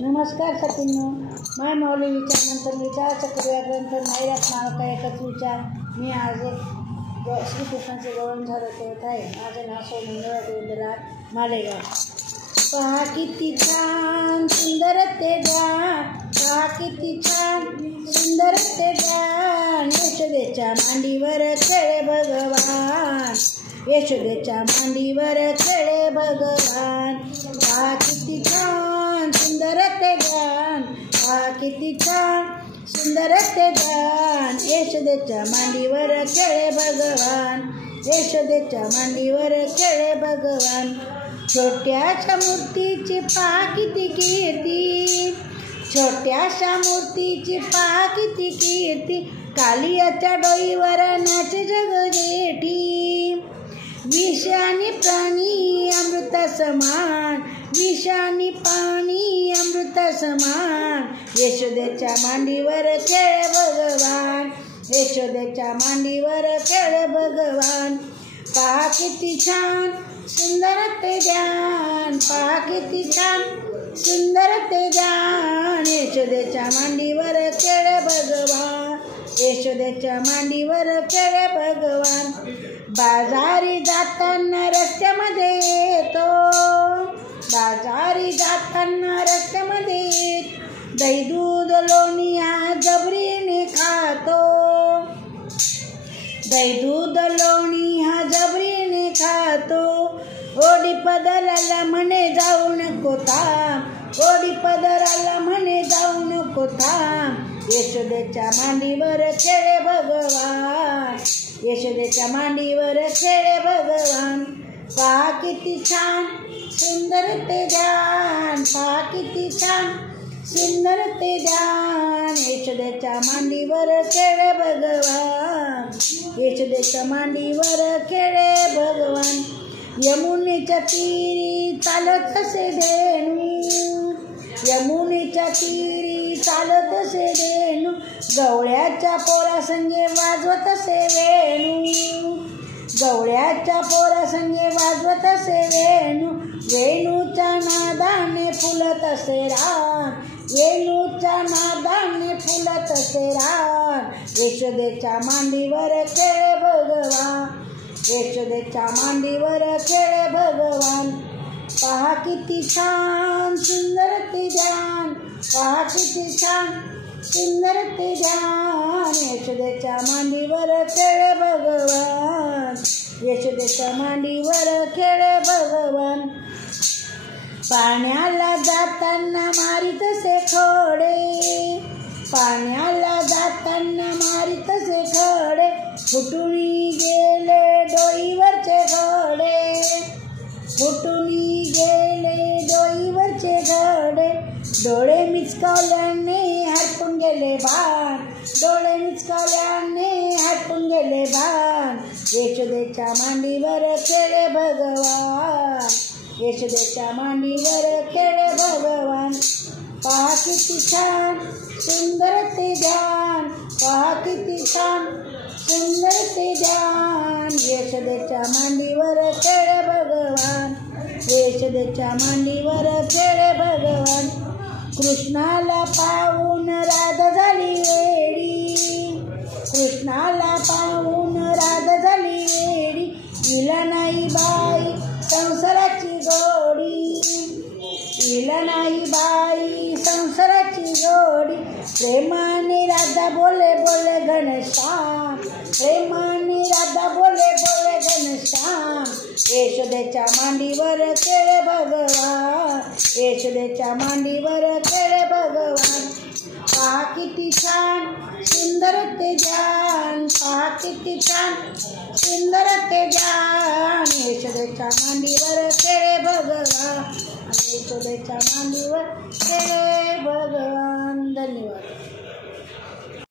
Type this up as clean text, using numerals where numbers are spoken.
नमस्कार सतींनो, माय माऊली विचारनंतर विचार चक्र ग्रंथ नाहीरात नाव का एकच विचार. मी आज श्रीकृष्णाचे गवळण झालं ठेवत आहे. माझं नाव सोनंदरा गोविंदराज मालेगाव. पहा किती छान सुंदर ते ध्यान, पहा किती छान सुंदर ते ध्यान. यशोदेच्या मांडीवर खेळे भगवान, यशोदेच्या मांडीवर खेळे भगवान. पहा किती छान सुंदर ते ध्यान, पहा किती छान सुंदर ते ध्यान. यशोदेच्या मांडीवर खेळे भगवान, यशोदेच्या मांडीवर खेळे भगवान. छोट्याशा मूर्तीची पहा किती कीर्ती, छोट्याशा मूर्तीची पहा किती कीर्ती. कालियाच्या डोईवर नाचे जगजेठी, विष आणि प्राणी अमृत समान, विष आणि पाणी अमृत समान. यशोदेच्या मांडीवर खेळे भगवान, यशोदेच्या मांडीवर खेळे भगवान. पहा किती छान सुंदर ते ध्यान, पहा किती छान सुंदर ते ध्यान. यशोदेच्या मांडीवर खेळे भगवान, यशोदेच्या मांडीवर खेळे भगवान. बाजारी जाताना रस्त्यामध्ये येतो, बाजारी जाताना रस्त्यामध्ये येतो. दही दूध लोणी हा जबरीने खातो, दही दूध लोणी हा जबरीने खातो. ओढी पदराला म्हणे जाऊ नको थांब, ओढी पदराला म्हणे जाऊ नको थांब. यशोदेच्या मांडीवर खेळे भगवान, यशोदेच्या मांडीवर खेळे भगवान. पहा किती छान सुंदर ते ध्यान, पहा किती छान सुंदर ते ध्यान. यशोदेच्या मांडीवर खेळे भगवान, यशोदेच्या मांडीवर खेळे भगवान. यमुनेच्या तीरी चालत असे धेनू, यमुनेच्या तीरी चालत असे धेनू. गवळ्याच्या पोरासंगे वाजवत असे वेणू, गवळ्याच्या पोरासंगे वाजवत असे वेणू. वेणूच्या नादाने फुलत असे रान, वेणूच्या नादाने फुलत असे रान. यशोदेच्या मांडीवर खेळे भगवान, यशोदेच्या मांडीवर खेळे भगवान. पहा किती छान सुंदर ते ध्यान, पहा किती छान सुंदर ते ध्यान. यशोदेच्या मांडीवर खेळे भगवान, यशोदेच्या मांडीवर खेळे भगवान. पाण्याला जाताना मारितसे खोडे, पाण्याला जाताना मारितसे खोडे. फुटून गेले डोईवरचे घडे, फुटून गेले डोईवरचे घडे. डोळे मिचकावल्याने हरपून गेले भान, डोळे मिचकावल्याने हरपून गेले भान. यशोदेच्या मांडीवर खेळे भगवान, यशोदेच्या मांडीवर खेळे भगवान. पहा किती छान सुंदर ते ध्यान, पहा किती छान सुंदर ते ध्यान. यशोदेच्या मांडीवर खेळे भगवान, यशोदेच्या मांडीवर खेळे भगवान. कृष्णाला पाहून राधा झाली वेडी, कृष्णाला पाहून राधा झाली वेडी. हिला नाही बाई संसाराची गोडी, हिला नाही बाई संसाराची गोडी. प्रेमाने राधा बोले बोले घनश्याम, प्रेमाने राधा बोले बोले घनश्याम. यशोदेच्या मांडीवर खेळे भगवान, यशोदेच्या मांडीवर खेळे भगवान. पहा किती छान सुंदर ते ध्यान, पहा किती छान सुंदर ते ध्यान. यशोदेच्या मांडीवर खेळे भगवान, यशोदेच्या मांडीवर खेळे भगवान. धन्यवाद.